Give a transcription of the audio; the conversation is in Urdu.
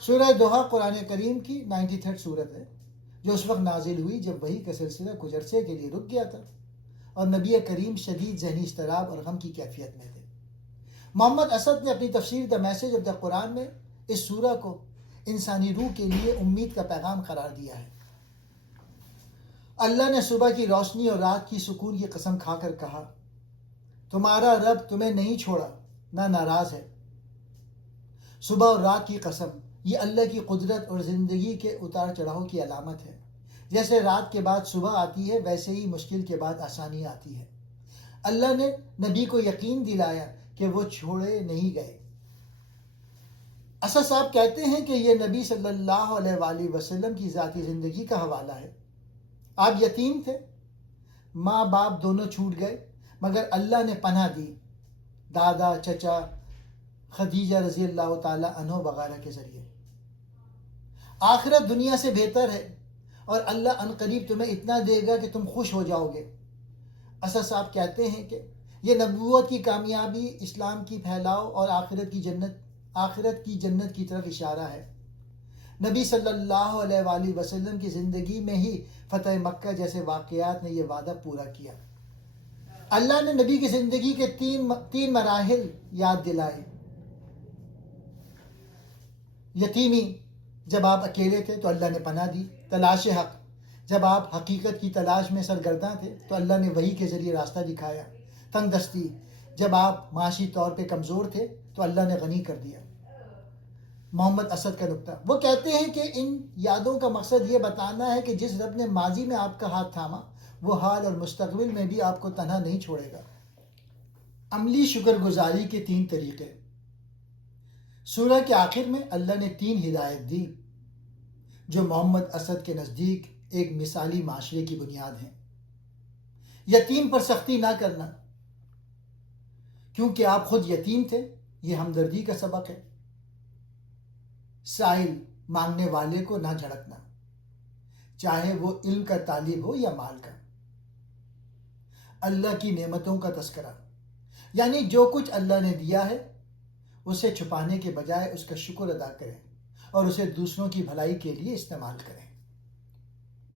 سورہ دوحہ قرآن کریم کی 93 صورت ہے، جو اس وقت نازل ہوئی جب وحی کا سلسلہ کچھ عرصے کے لیے رک گیا تھا اور نبی کریم شدید ذہنی اضطراب اور غم کی کیفیت میں تھے۔ محمد اسد نے اپنی تفسیر دا میسج آف دا قرآن میں اس سورہ کو انسانی روح کے لیے امید کا پیغام قرار دیا ہے۔ اللہ نے صبح کی روشنی اور رات کی سکون کی قسم کھا کر کہا، تمہارا رب تمہیں نہیں چھوڑا نہ ناراض ہے۔ صبح اور رات کی قسم، یہ اللہ کی قدرت اور زندگی کے اتار چڑھاؤ کی علامت ہے۔ جیسے رات کے بعد صبح آتی ہے، ویسے ہی مشکل کے بعد آسانی آتی ہے۔ اللہ نے نبی کو یقین دلایا کہ وہ چھوڑے نہیں گئے۔ اسد صاحب کہتے ہیں کہ یہ نبی صلی اللہ علیہ وآلہ وسلم کی ذاتی زندگی کا حوالہ ہے۔ آپ یتیم تھے، ماں باپ دونوں چھوٹ گئے، مگر اللہ نے پناہ دی دادا، چچا، خدیجہ رضی اللہ تعالی عنہ وغیرہ کے ذریعے۔ آخرت دنیا سے بہتر ہے اور اللہ عنقریب تمہیں اتنا دے گا کہ تم خوش ہو جاؤ گے۔ اسد صاحب کہتے ہیں کہ یہ نبوت کی کامیابی، اسلام کی پھیلاؤ اور آخرت کی جنت کی طرف اشارہ ہے۔ نبی صلی اللہ علیہ وآلہ وسلم کی زندگی میں ہی فتح مکہ جیسے واقعات نے یہ وعدہ پورا کیا۔ اللہ نے نبی کی زندگی کے تین مراحل یاد دلائے۔ یتیمی، جب آپ اکیلے تھے تو اللہ نے پناہ دی۔ تلاش حق، جب آپ حقیقت کی تلاش میں سرگرداں تھے تو اللہ نے وحی کے ذریعے راستہ دکھایا۔ تنگ دستی، جب آپ معاشی طور پہ کمزور تھے تو اللہ نے غنی کر دیا۔ محمد اسد کا نکتہ، وہ کہتے ہیں کہ ان یادوں کا مقصد یہ بتانا ہے کہ جس رب نے ماضی میں آپ کا ہاتھ تھاما، وہ حال اور مستقبل میں بھی آپ کو تنہا نہیں چھوڑے گا۔ عملی شکر گزاری کے 3 طریقے۔ سورہ کے آخر میں اللہ نے 3 ہدایت دی جو محمد اسد کے نزدیک ایک مثالی معاشرے کی بنیاد ہیں۔ یتیم پر سختی نہ کرنا، کیونکہ آپ خود یتیم تھے، یہ ہمدردی کا سبق ہے۔ سائل، مانگنے والے کو نہ جھڑکنا، چاہے وہ علم کا طالب ہو یا مال کا۔ اللہ کی نعمتوں کا تذکرہ، یعنی جو کچھ اللہ نے دیا ہے اسے چھپانے کے بجائے اس کا شکر ادا کریں اور اسے دوسروں کی بھلائی کے لیے استعمال کریں۔